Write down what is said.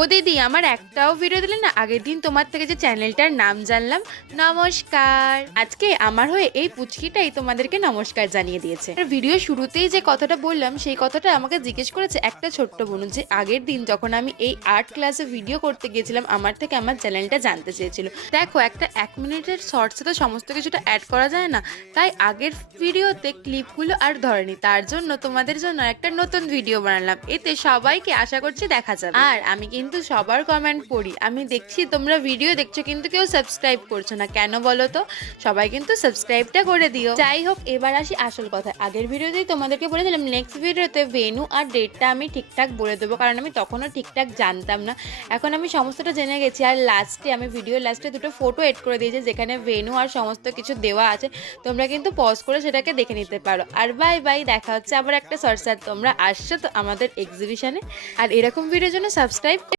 ও দিদি, আমার একটাও ভিডিও দিলে না। আগের দিন তোমার থেকে যে চ্যানেলটার নাম জানলাম। নমস্কার। আজকে আমার হয়ে এই পুচকিটাই তোমাদেরকে নমস্কার জানিয়ে দিয়েছে। ভিডিও শুরুতেই যে কথাটা বললাম সেই কথাটা আমাকে জিজ্ঞেস করেছে একটা ছোট্ট বোন, যে আগের দিন যখন আমি এই আর্ট ক্লাসে ভিডিও করতে গিয়েছিলাম আমার থেকে আমার চ্যানেলটা জানতে চেয়েছিল। দেখো, একটা 1 মিনিটের শর্টসে তো সমস্ত কিছুটা অ্যাড করা যায় না, তাই আগের ভিডিওতে ক্লিপগুলো আর ধরেনি। তার জন্য তোমাদের জন্য একটা নতুন ভিডিও বানালাম, এতে সবাইকে আশা করছি দেখা যাবে। আর আমি কিন্তু সবার কমেন্ট পড়ি, আমি দেখছি তোমরা ভিডিও দেখছো কিন্তু কেউ সাবস্ক্রাইব করছো না, কেন বলো তো? সবাই কিন্তু সাবস্ক্রাইবটা করে দিও। যাই হোক, এবার আসি আসল কথা। আগের ভিডিওতেই তোমাদেরকে বলেছিলাম নেক্সট ভিডিওতে ভেন্যু আর ডেটটা আমি ঠিকঠাক বলে দেবো, কারণ আমি তখনও ঠিকঠাক জানতাম না। এখন আমি সমস্তটা জেনে গেছি। আর লাস্টে আমি ভিডিওর লাস্টে দুটো ফটো এড করে দিয়েছি যেখানে ভেন্যু আর সমস্ত কিছু দেওয়া আছে। তোমরা কিন্তু পজ করে সেটাকে দেখে নিতে পারো। আর বাই বাই, দেখা হচ্ছে আবার একটা শর্টস। আর তোমরা আসছো তো আমাদের এক্সিবিশনে। আর এরকম ভিডিওর জন্য সাবস্ক্রাইব